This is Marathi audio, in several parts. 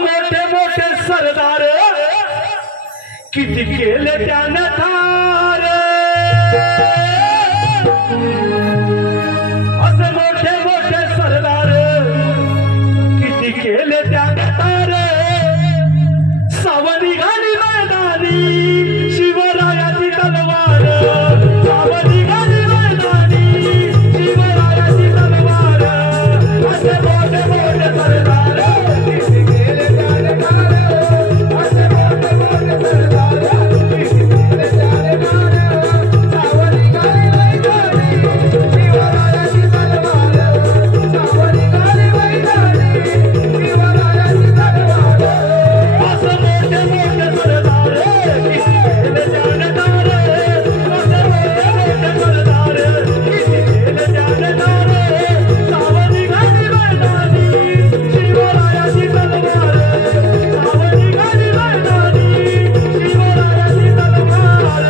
मोठे मोठे सरदार किती केले त्यानं ठार असे मोठे मोठे सरदार किती केले त्यानं ठार सावनी घाली मैदानी शिवरायाची तलवार सावनी घाली मैदानी शिवरायाची तलवार असे मोठे मोठे सरदार किती केले त्यानं ठार असे मोठे मोठे सरदार किती केले त्यानं ठार सावनी घाली मैदानी शिवरायाची तलवार सावनी घाली मैदानी शिवरायाची तलवार असे मोठे मोठे सरदार किती केले त्यानं ठार असे मोठे मोठे सरदार किती केले त्यानं ठार सावनी घाली मैदानी शिवरायाची तलवार सावनी घाली मैदानी शिवरायाची तलवार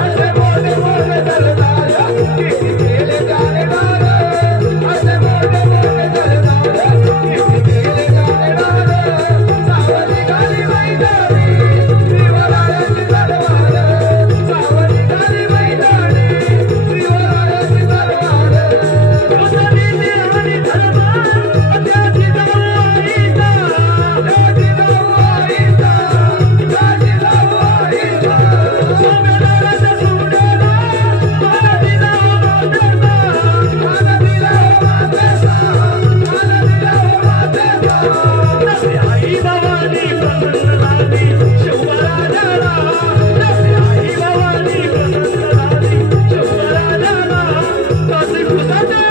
असे मोठे मोठे सरदार किती केले त्यानं ठार असे मोठे मोठे सरदार किती केले त्यानं ठार सावनी घाली मैदानी शिवरायाची तलवार सावनी घाली मैदानी शिवरायाची तलवार कसबीने आणि धर्म त्याची नाव आईचा त्याची नाव आईचा त्याची नाव आईचा सोमेदाराचा सोडला मला दिला मातेचा मला दिला मातेचा मला दिला मातेचा नसे आई भवानी प्रसन्न झाली शिवराजाला नसे आई भवानी प्रसन्न झाली शिवराजाला कसे कुसाच्या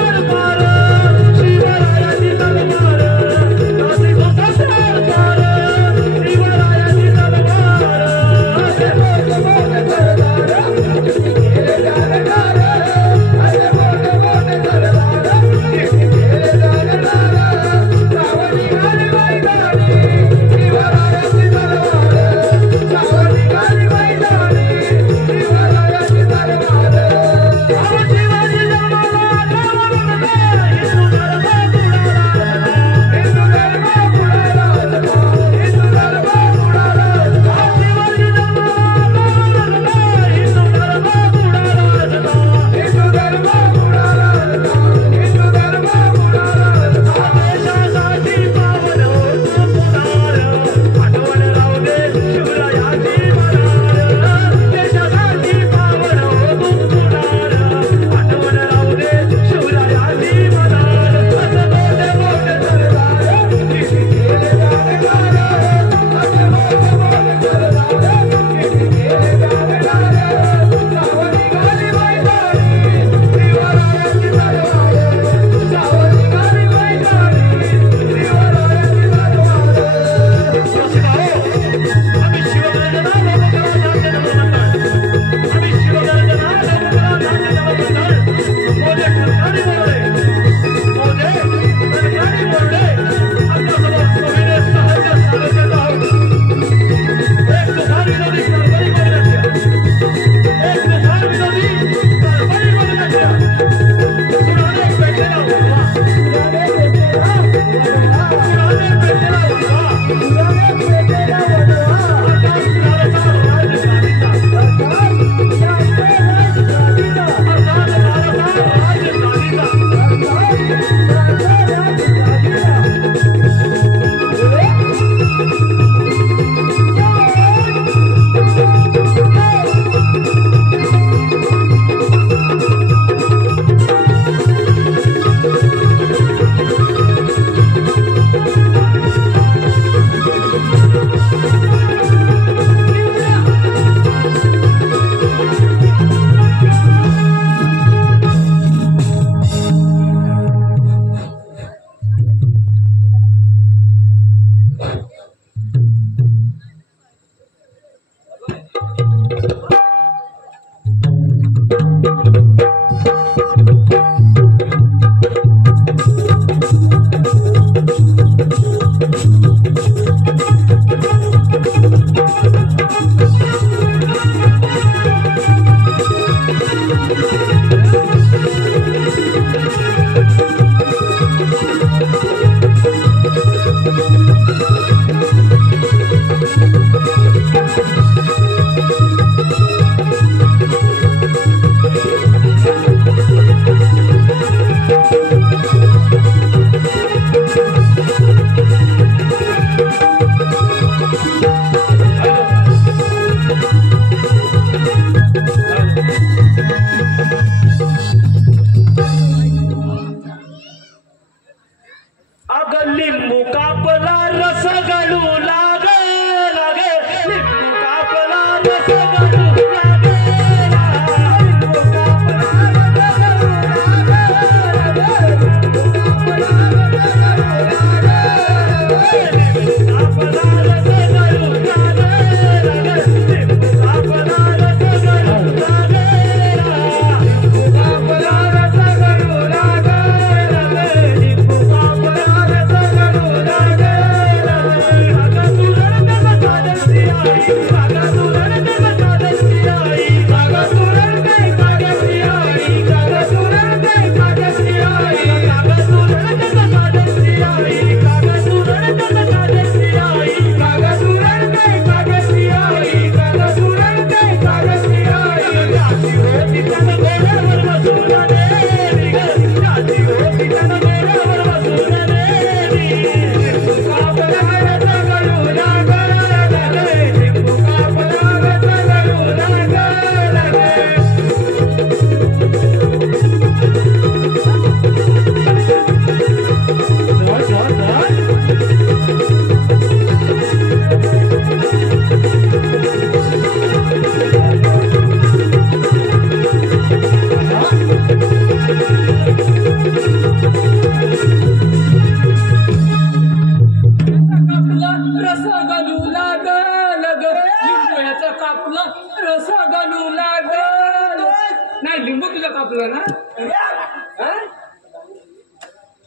हा?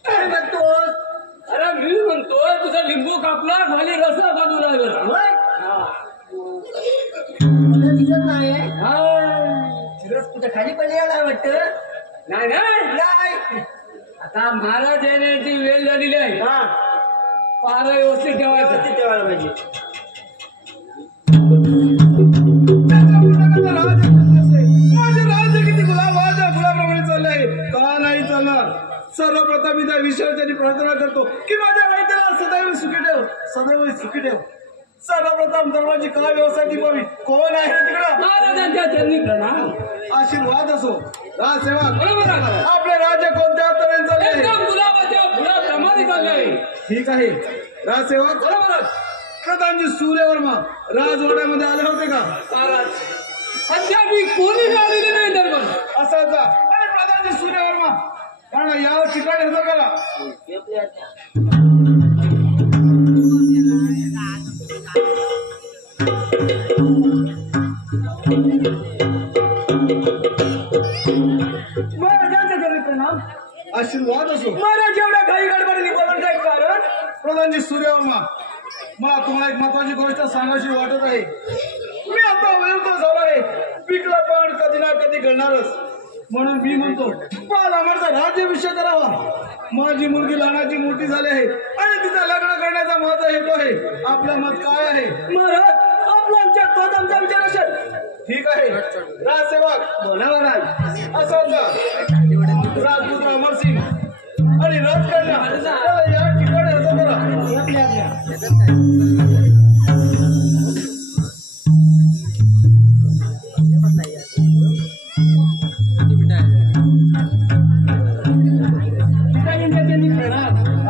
काय म्हणतोस? अरे मी म्हणतोय तुझा लिंबू कापला खाली रस्ता काढून राहिला होय? मला दिसत नाही चिरस कुठे खाली पडलेला वाटतं. नाही नाही नाही. आता महाराज येण्याची वेळ झालेली आहे हा, पारा व्यवस्थित ठेवायचं व्यवस्थित ठेवायला पाहिजे. माझे राज्य किती गुलाबाच्या फुलाप्रमाणे चाललंय का नाही चालणार. सर्वप्रथम मी त्या विषयाची प्रार्थना करतो की माझ्या रायतेला सदैव सुखी ठेव, सदैव सुखी ठेव. सर्वप्रथम धर्माची काय व्यवस्था टिकवावी. कोण आहे रे तिकडं? महाराजांच्या चरणी प्रणाम. आशीर्वाद असो. राजसेवक, बरोबर आहे. आपले राज्य कोणत्या तऱ्हेने चालले? एकदम गुलाबाच्या फुलाप्रमाणे चाललंय. ठीक आहे. राजसेवक, बरोबर आहे. प्रधानजी सूर्यवर्मा राजवाड्यामध्ये आले होते का? महाराज अद्याप कोणी आलेले नाही दरबार. असाच आणि प्रधानजी सूर्यवर्मा कारण या ठिकाणी होतं करा. महाराजांच्या चरणी प्रणाम. आशीर्वाद असो. महाराज एवढ्या काही गडबडीने बोलत आहे कारण प्रधानजी सूर्यवर्मा, मला तुम्हाला एक महत्वाची गोष्ट सांगायची वाटत आहे. मी आता वयोवृद्ध झालो आहे. पिकला पण कधी ना कधी घडणारच. म्हणून मी म्हणतो मला माझा राज्याभिषेक करावा. माझी मुलगी लहानाची मोठी झाली आहे आणि तिचा लग्न करण्याचा माझा हेतू आहे. आपलं मत काय आहे? महाराज आपला आमच्या तोच आमचा विचार असेल. ठीक आहे. राजसेवक, बोला महाराज. असं होतं राजपुत्र अमरसिंग आणि राजकन्या त्याला या ठिकाणी हजर करा.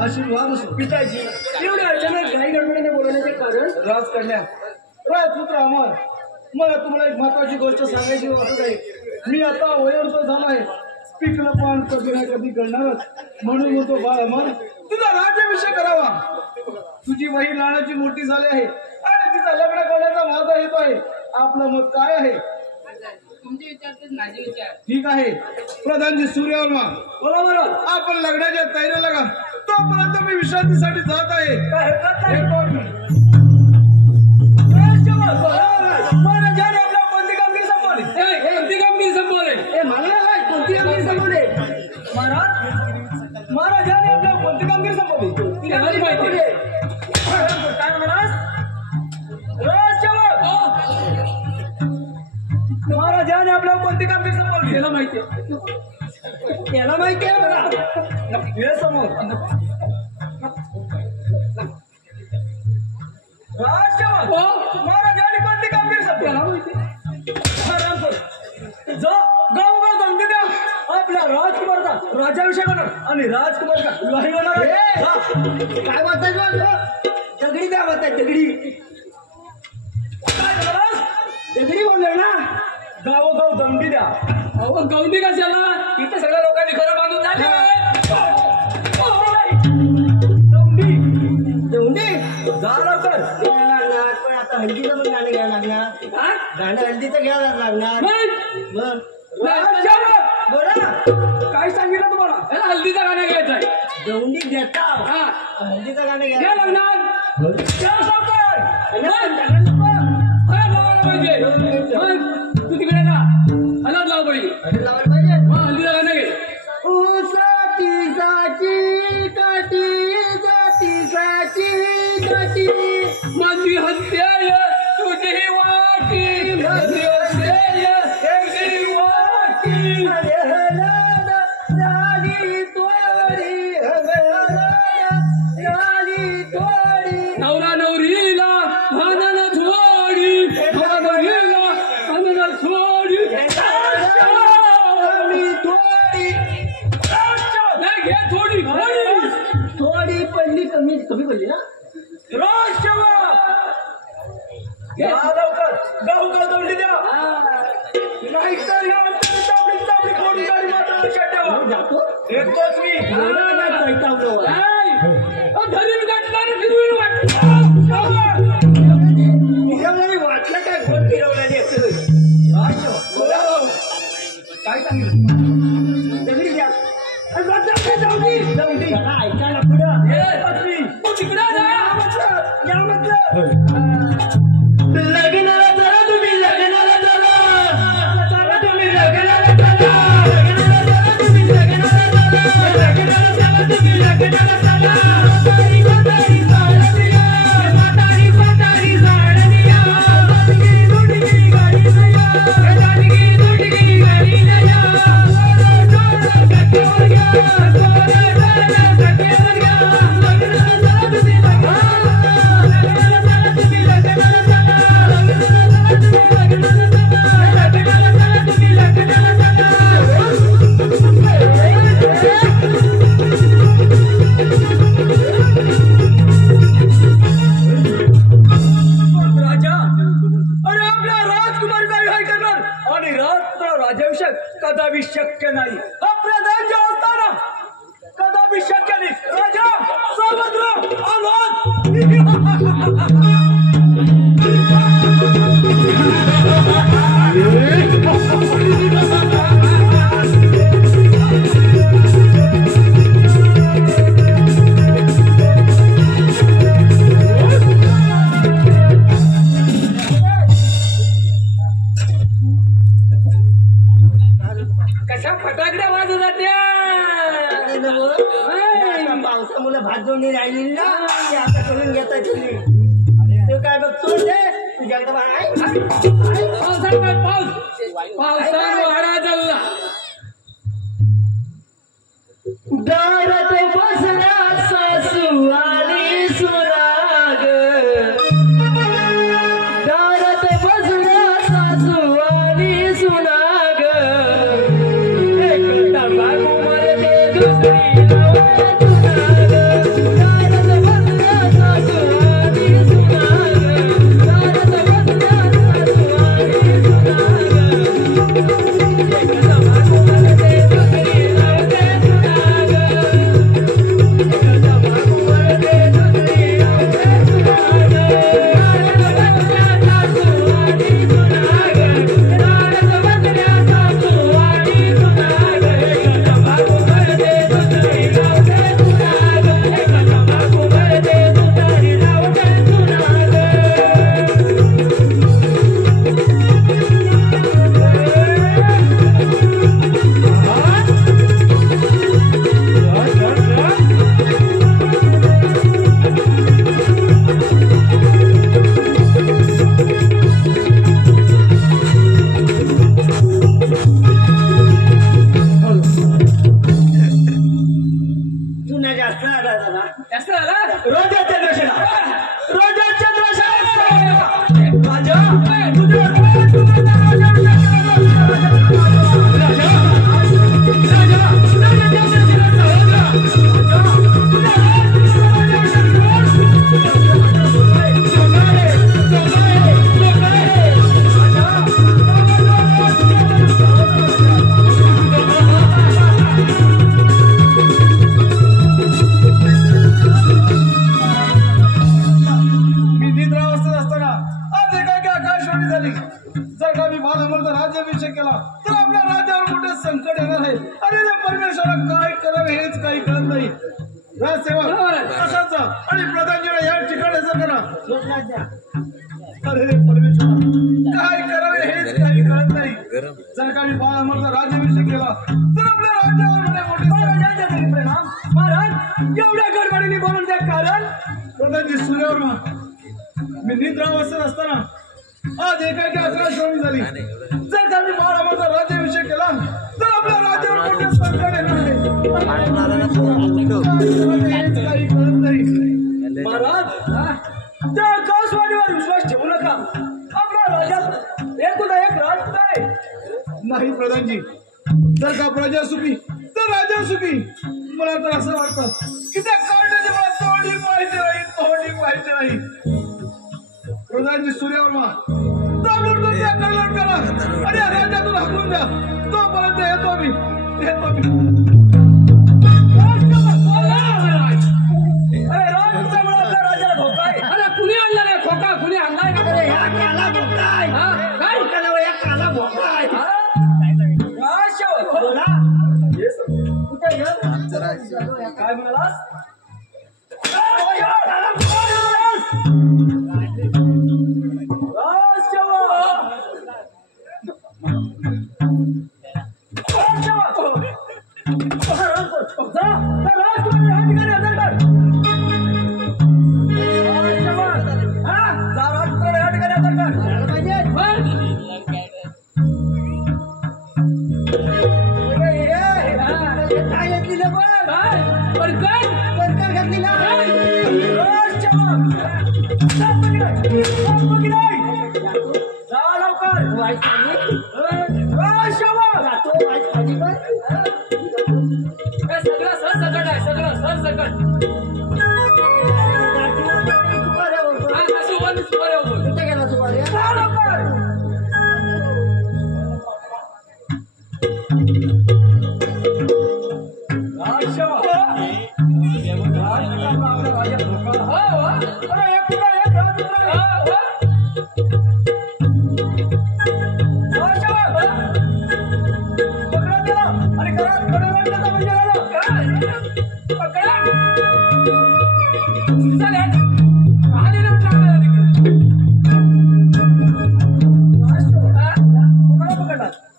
आशीर्वाद असो. पिताजी एवढ्या अचानक घाई गडबडीने बोलण्याचे कारण राजकन्या, राजपुत्र अमर, मला तुम्हाला एक महत्वाची गोष्ट सांगायची वाटत आहे. मी आता वयोवृद्ध झालो आहे. पिकलं पण कधी ना कधी घडणारच. म्हणून म्हणतो बाळ अमर, तुझा राज्याभिषेक करावा. तुझी बहीण लहानाची मोठी झाली आहे आणि तिचा लग्न करण्याचा माझा हेतू आहे. आपलं मत काय आहे? तुमचे विचार तेच माझे विचार. ठीक आहे. प्रधानजी सूर्यवर्मा, बोला महाराज. आपण लग्नाच्या तयारी लागा. तोपर्यंत मी विश्रांतीसाठी जात आहे. काय हरकत नाही. एक महाराजांनी आपल्या कोणती कामगिरी संपवली? कोणती कामगिरी संपवली? ए मला नाही कोणती कामगिरी संपवली? महाराज महाराजांनी आपल्या कोणती कामगिरी संपवली? ती कामगिरी संपवली. काय म्हणास? राजसेवक, महाराजांनी आपल्या कोणती कामगिरी संपवली? त्याला माहिती आहे. त्याला माहिती आहे मला. हे समोर राजसेवक, महाराजांनी कोणती कामगिरी संपवली? त्याला माहिती आहे. गावोगाव दंगे द्या. आपल्या राजकुमारचा राज्याभिषेक होणार आणि राजकुमारचा विवाह होणार. काय म्हणतात? दगडी द्या म्हणतात. दगडी काय म्हणालास? दगडी बोलले ना. गावोगाव दंडी द्या. अहो गौंडी कशाला? इथे सगळ्या लोकांनी घरं बांधून झाले. दंडी दंडी जा लवकर. पण आता हळदीचं पण गाणं घ्यायला लागणार. हा? गाणं हळदीचं घ्यायला लागणार. मग बरं काय सांगितलं तुम्हाला? त्याला हल्दीचा गाणं घ्यायचा आहे. दौंडी घेता. हा. हळदीचं गाणं घ्या घ्या. लग्नात. चल सावकार. हळद लावायला पाहिजे. मग तू तिकडे जा. हळद लाव पाहिजे. लावायला पाहिजे. मग हल्दीचं गाणं घे. ऊसाची साची काठी, साची साची काठी, माझी हत्या तुझी वाटी, माझी हत्या तुझी वाटी. झाली तोडी, झाली तोडी. नवरा नवरीला भांडण थोडी, नवरा नवरीला भांडण थोडी. नाही घे थोडी थोडी. थोडी पडली कमी कमी पडली ना. लवकर गाव गाव दौंडी द्या. नाही तर या चापडी चापडी कोणी गाडी मात्र लक्षात ठेवा. येतोच मी. धरून गाठणार फिरवून वाटलं काय कोण फिरवल्याने काय सांगितलं? दगडी लग्नाला चला तुम्ही, लग्नाला चला, चला तुम्ही लग्नाला चला, लग्नाला चला तुम्ही, लग्नाला चला, लग्नाला चला तुम्ही, लग्नाला चला. म्हातारी साडनिया, म्हातारी साडनिया, जातगिरी दुटगिरी गाडी नया, जातगिरी दुटगिरी गाडी नया, सोना सख्यावर घ्या, सोना सख्यावर घ्या. लग्नाला चला तुम्ही, लग्नाला चला तुम्ही, लग्नाला चला, लग्नाला चला तुम्ही, लग्नाला राजा, अरे आपल्या राजकुमार काही काय करणार आणि राजाभिषेक कदापि शक्य नाही. आपल्या राज्य असताना कदापि शक्य नाही. राजा सावध कशा फटाकड्या वाजत जात्या. पावसामुळे भाजवणी राहिली ना, ते आता करून घेता तुम्ही. तू काय बघतो ते तुझ्याकडे पावसात काय पाऊस, पावसात वाडा चालला. दारात बसल्या सासू आणि सुराग, दारात बसल्या सासू आणि सुनाग, एक तंबाखू मरते दुसरी लावते सुनाग. दारात बसल्या सासू आणि सुनाग, दारात बसल्या सासू आणि सुनाग, एक तंबाखू मरते दुसरी लावते सुनाग. जास्त झाला. रोजा चंद्रशेना, रोजा चंद्रशेना. राजा मी निद्रावस्थेत असताना आज एकाकी आकाशवाणी झाली. जर का मी महाराजांचा राज्याभिषेक केला तर आपल्या राज्यावर मोठे संकट येणार आहे. आणि त्या परमेश्वराला काय करावे हेच काही कळत नाही. राजसेवक असाचा आणि प्रधानजीला या ठिकाणाचं करा. अरे परमेश्वरा काय करावे हेच काही कळत नाही. जर का मी महाराजांचा राज्याभिषेक केला तर आपल्या राज्यावर मोठे महाराजांच्या घरी प्रणाम. महाराज एवढ्या गडबडीने बोलून द्या कारण प्रधानजी सूर्यवर्मा मी निद्रावस्थेत असताना आज एकाकी आकाशवाणी झाली. जर का मी महाराजांचा राज्याभिषेक केला तर आपल्या राज्यावर मोठे संकट येणार आहे. हेच काही कळत नाही. महाराज त्या आकाशवाणीवर विश्वास ठेवू नका. आपल्या राज्यात एकुलता एक राजपूत आहे. नाही प्रधानजी, जर का प्रजा सुखी तर राजा सुखी. मला तर असं वाटतं की त्या काढण्याची मला तोंडी माहिती नाही, तोंडी माहिती नाही. प्रधानजी सूर्यवर्मा ताबडतोब त्या कळवट करा आणि या राज्यातून हाकलून द्या. तोपर्यंत येतो मी. अरे राजपूतामुळे आपल्या राज्याला धोका आहे. अरे कुणी आणला नाही खोका, कुणी आणलाय का? अरे ह्या काला भोका आहे. हा, काय? डोक्याला या काला भोका आहे. बोला कुठे गेला? काय म्हणालास? सगळं सरसकट आहे सगळं सरसकट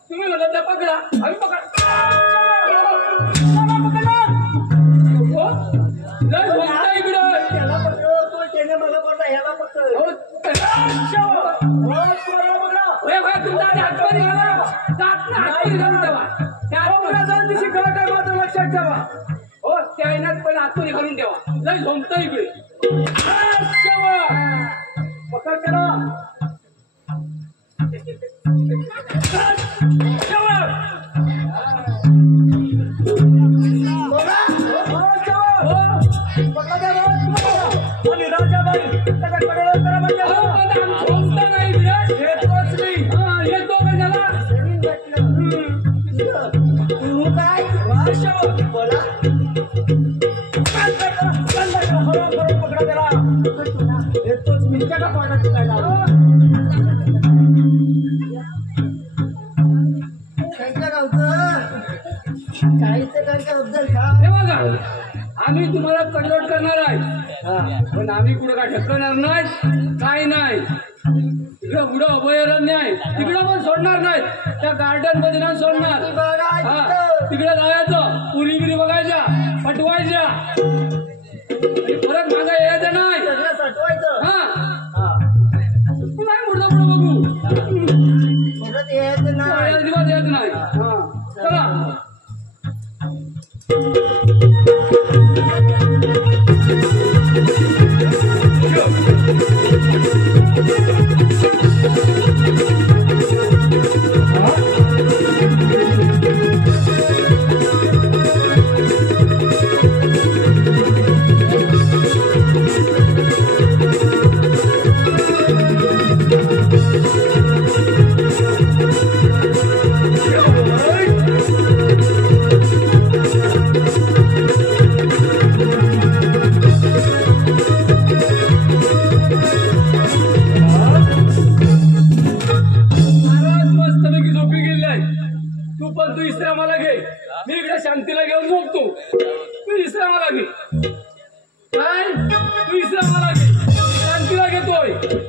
तुम्ही म्हणता पकडा आम्ही पकड लक्षात ठेवा हो त्या येण्यात पण आतमध्ये घालून ठेवा लय झोमता इकडे पकड करा आम्ही तुम्हाला कन्वर्ट करणार आहे पण आम्ही कुठं काय ठेकणार नाही काय नाही तिकडं पुढं अभयारण्य आहे तिकडं पण सोडणार नाही त्या गार्डन मध्ये नाही सोडणार तिकडे जायचं पुरी बिरी बघायच्या पटवायच्या परत मागा यायचं नाही नाही पुढं पुढं बघू दिवस येत नाही चला तू विश्रामाला घे मी इकडे शांतीला घेऊन झोपतो तू विश्रामाला घे काय तू विश्रामाला घे शांतीला घेतोय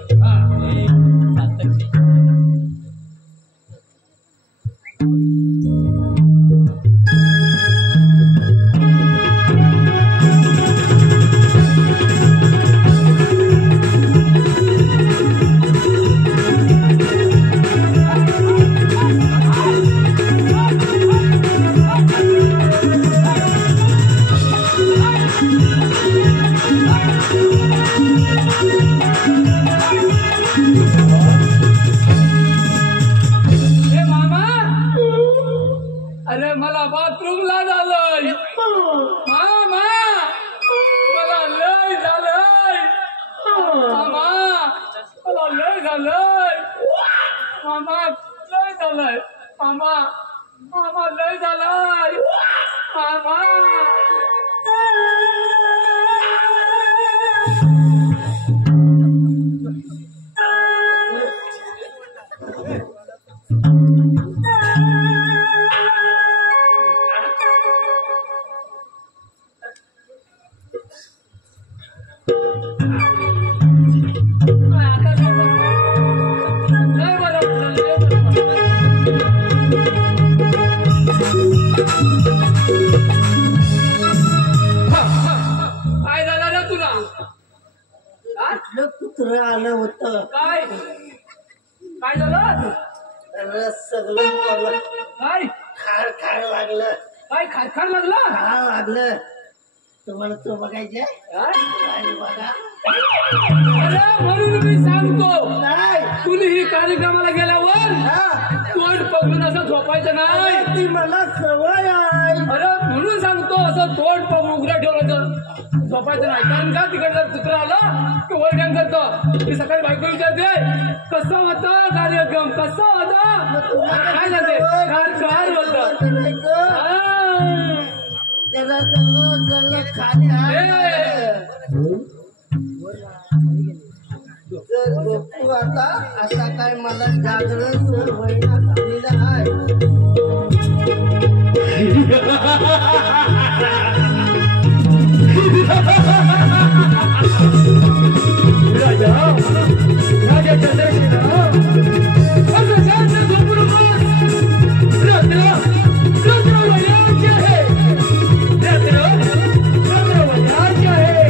कुत्र आलं होतं. काय काय झालं अरे सगळं मला काय खार खार लागलं. काय खारखार लागला खार लागलं. तुम्हाला तो बघायचे काय? बघा. अरे म्हणून मी सांगतो नाही तुम्ही ही कार्यक्रमाला गेल्यावर हा, तोंड पकडून असं झोपायचं नाही. ती मला सवय आहे. अरे म्हणून सांगतो असं तोंड पकडून उघडं ठेवलं झोपायचं नाही. कारण का तिकडे जर कुत्रा आला की वरड्यान करतो. मी सकाळी बायको विचारते कसा होता कार्यक्रम कसा होता काय झाले खार होत. त्याला सगळं खाली बघू आता. आता काय मला जागरण सर होईना झालेलं आहे. राजा चंद्रशेखर असं शांत झोपू नकोस. रात्र वयाची आहे. रात्र वयाची आहे.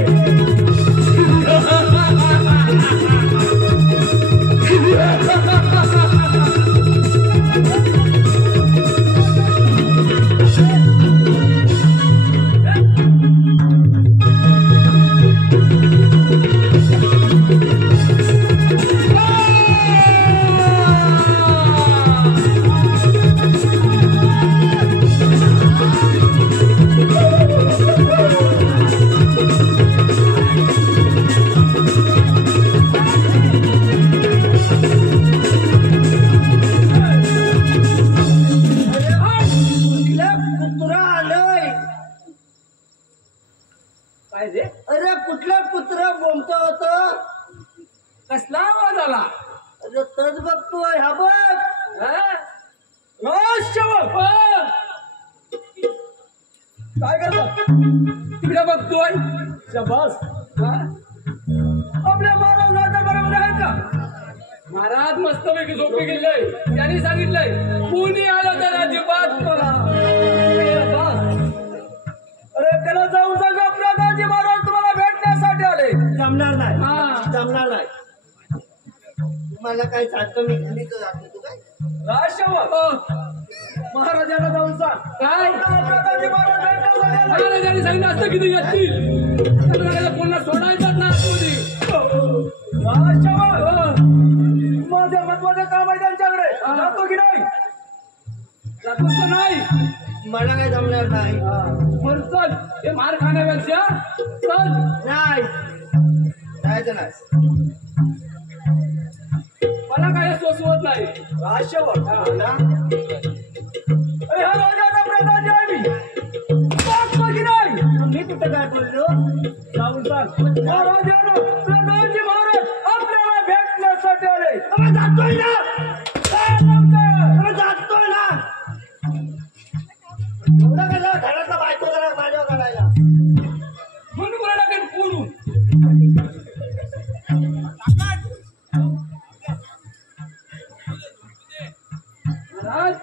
कुत्रा आलंय. काय रे अरे कुठला कुत्रा बोलतो होत. कसला आवाज आला अरे तच बघतोय. हा बघ. काय करतो तिकडे बघतोय शबास. आपल्या महाराज राजा बरोबर आहे का. महाराज मस्तपैकी झोपी गेले. त्यांनी सांगितलंय कुणी आलं तर अजिबात करा. अरे त्याला जाऊन सांगा प्रधानजी महाराज तुम्हाला भेटण्यासाठी आले. जमणार नाही. हा. जमणार नाही. मला काय सांगतो मी घरी जातो. तू काय महाराजांना जाऊन सांग काय प्रधानजी महाराज भेटण्यासाठी आले. महाराजांनी सांगितलं असतं किती येतील. पुन्हा सोडायचं ना माझ्या महत्वाचं काम आहे त्यांच्याकडे. जातो की नाही जातोस का नाही. मला काय जमणार नाही. पण चल हे मार खाण्यापेक्षा चल. नाही जायचं नाही. मला काय सोसवत नाही. अरे हा राजाचा प्रधान आहे मी. जातो की नाही. मी तिथं काय बोललो. जाऊन सांग महाराजांना प्रधानजी महाराज आपल्याला भेटण्यासाठी आले. जातोय ना. जातोय ना. एवढं गेलं घरातला बायको जरा माझ्यावर करायला. म्हणून मला टाकेन फोडून. महाराज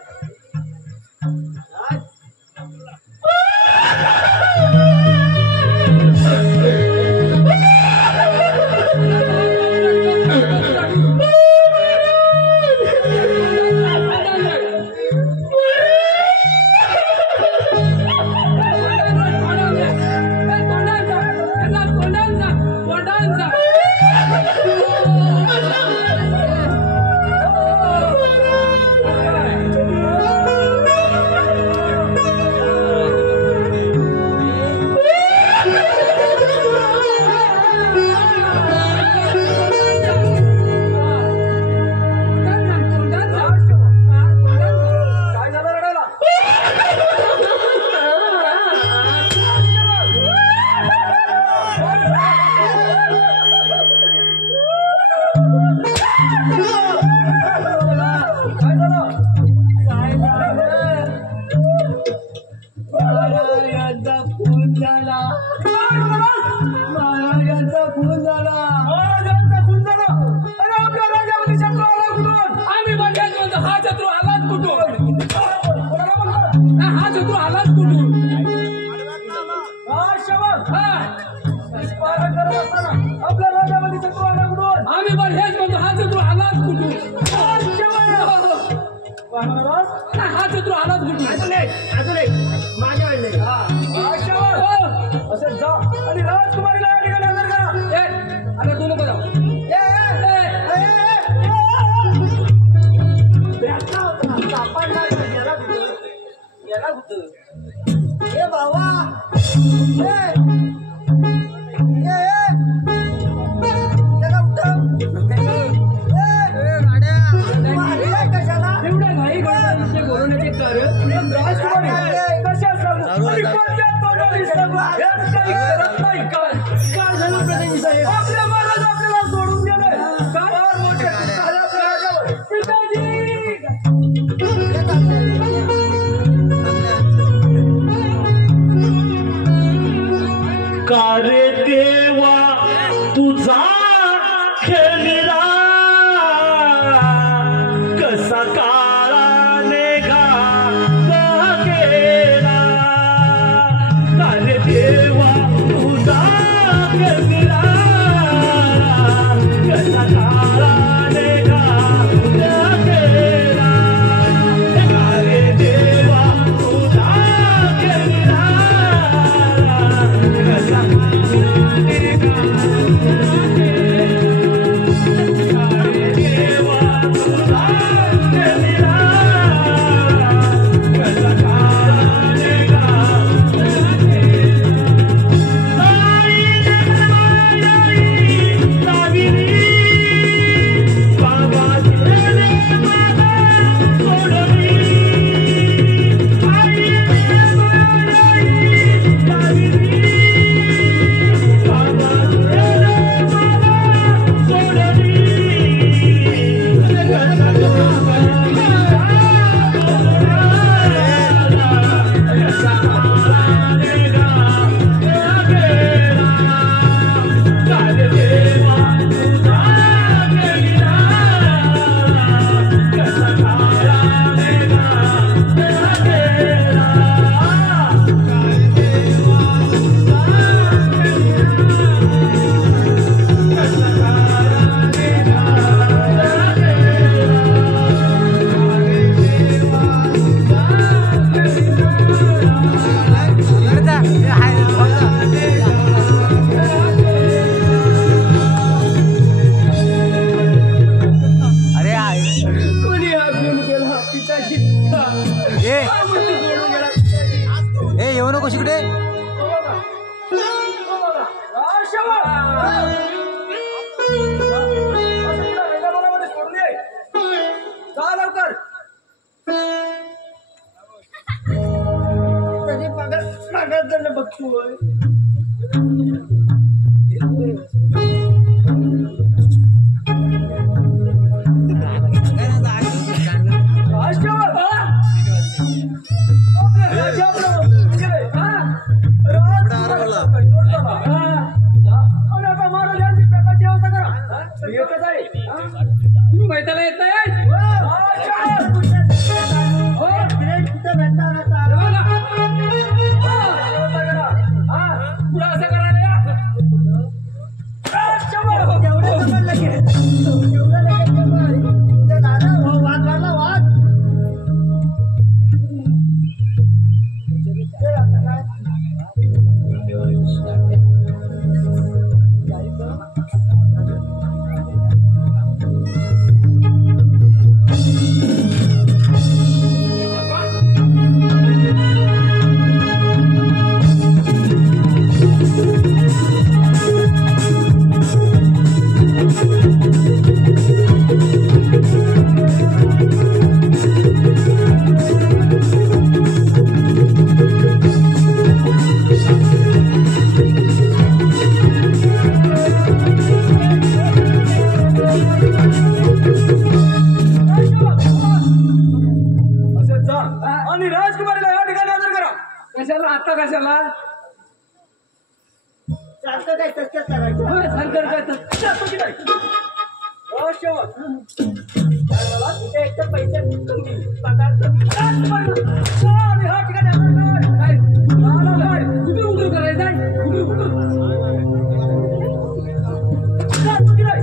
आम्ही पण हेच म्हणतो हा चतुर आलाच कुठून हा चतुर आलाच कुठून माझ्या वेळ नाही असं जा आणि राजकुमारीला या ठिकाणी हजर करा. आता तू नको जाऊ ए बाबा एवढ्या घाई गडबडीचे बोलवण्याचे कारण राजकुमारी कशा सांगू आणि कोणत्या तोंडाने सांगू हेच काही कळत नाही. काय झालं प्रतिनिधी साहेब? आपल्या महाराज आपल्याला सोडून गेले. फार मोठे दुःख झाले आपल्या राजावर. पिताजी का रे देवा तुझा खेळला कसा काळाने घाला गेला. का रे देवा तुझा खेळला कसा काळाने घाला गेला. का रे देवा तुझा खेळला कसा काळाने येऊ नको शिकडे लवकर बघतोय तुम्ही मैदाला येत नाही पुढं असं करा आणि राजकुमारीला या ठिकाणी हजर करा. कशाला आता कशाला सारखं काय तसंच करायचं होय, सारखं काय तर. जातो की नाही? राजसेवक. एक तर पैसे कमी पगार कमी राजकुमारीला आणि या ठिकाणी हजर कर. काय? कुठे उघड करायचं कुठे जातो की नाही?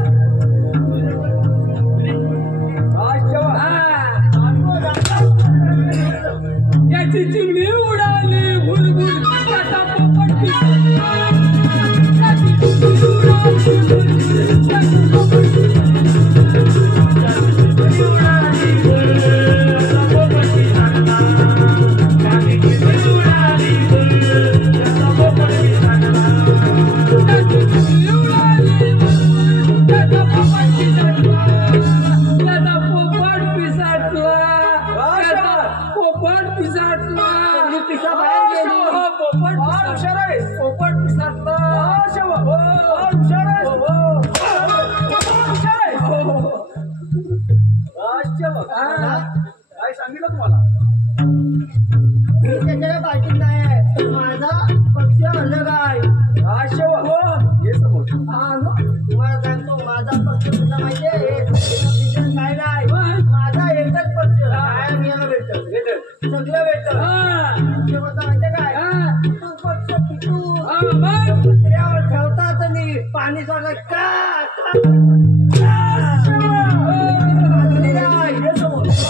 पाणी सोडलं का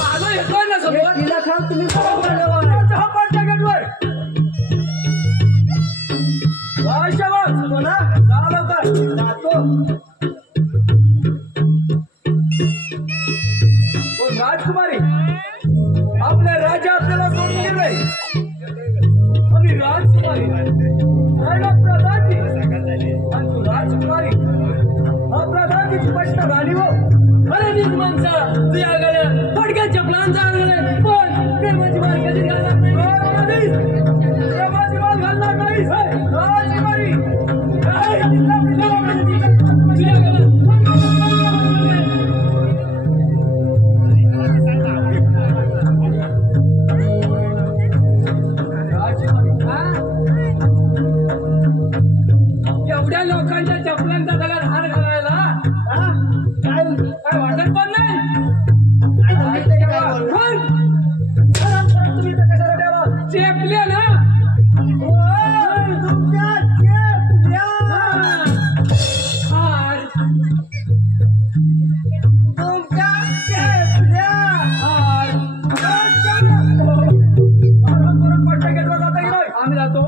आलो येतोय ना समोर तिला खाऊ तुम्ही राजकुमारी आपल्या राजा आपल्याला सोडून गेले आणि राजकुमारी प्रधानची आणि तू राजकुमारी हा प्रधानची स्पष्ट राणी हो अरे नीट माणसा तुझ्या गळ्या पडक्या चपलांचा आगळे पण प्रेमाची माल कधी घालणार नाही प्रेमाची माल घालणार नाही राजकुमारी तुझ्या गळ्यात एवढ्या लोकांच्या चपलांचा सगळ्यात हार घालायला काय वाटत पण नाही चेपल्या ना हार आम्ही जातो